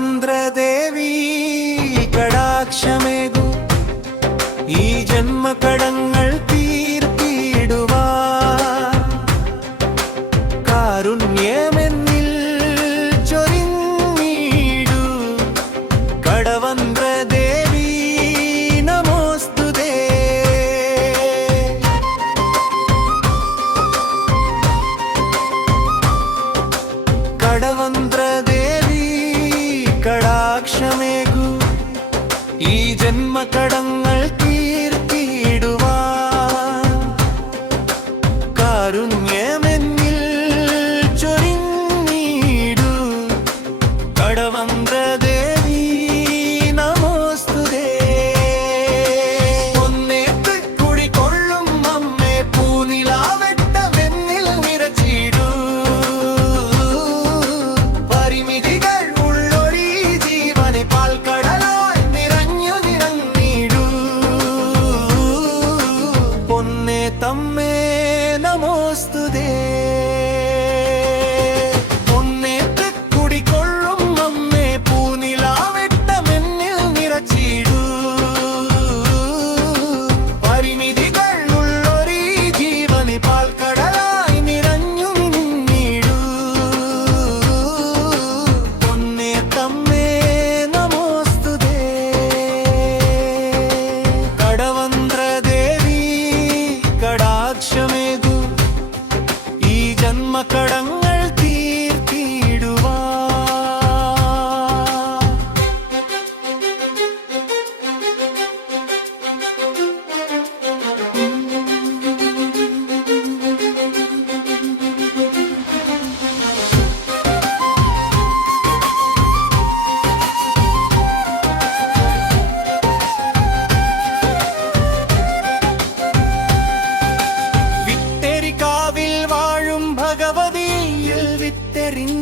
കടവന്ത്രദേവി കടാക്ഷമേകു. ഈ ജന്മകടങ്ങൾ തീർത്തിടുവാ കാരുണ്യമെന്നിൽ നമോസ്തുതേ കടവന്ത്രദേവി ഈ ജന്മകടങ്ങൾ തീർത്തിടുവാ તમે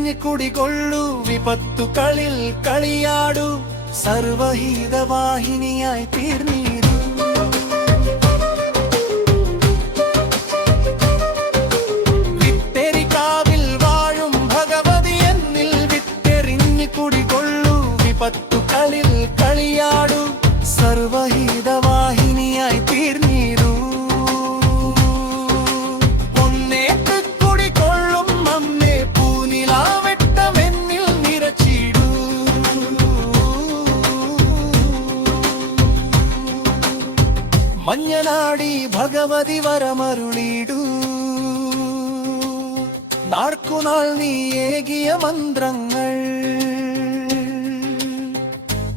വിത്തെറിഞ്ഞ് കുടികൊള്ളു വിപത്തുകളിൽ കളിയാടു. സർവഹീതവാഹിനിയായി തീർന്നീരു. വിത്തെരിക്കാവിൽ വാഴും ഭഗവതി വിത്തെറിഞ്ഞ് കുടികൊള്ളു. വിപത്തുകളിൽ കളിയാടു. സർവഹിതവാഹിനിയായി മഞ്ഞനാടി ഭഗവതി വരമരുളിടൂ. നാൾക്കുനാൾ നീ ഏകിയ മന്ത്രങ്ങൾ.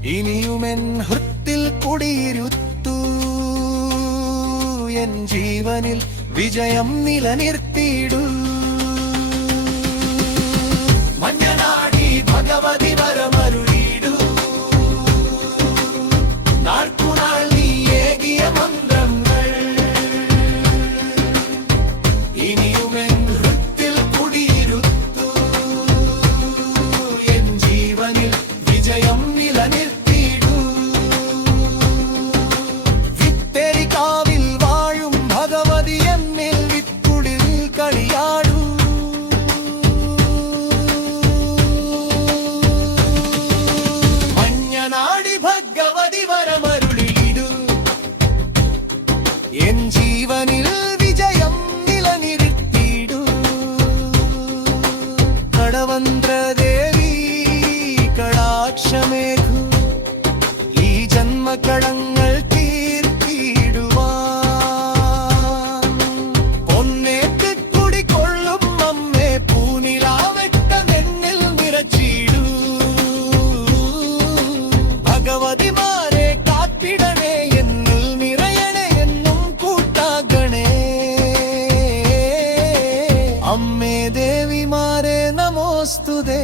ഇനിയുമെൻ ഹൃത്തിൽ കുടിയിരുത്തു. എൻ ജീവനിൽ വിജയം നിലനിർത്തിയിടൂ. ത്യാഗിമാരെ കാത്തിടണേ എന്നിൽ നിറയണേ എന്നും അമ്മേ ദേവിമാരെ നമോസ്തുതേ.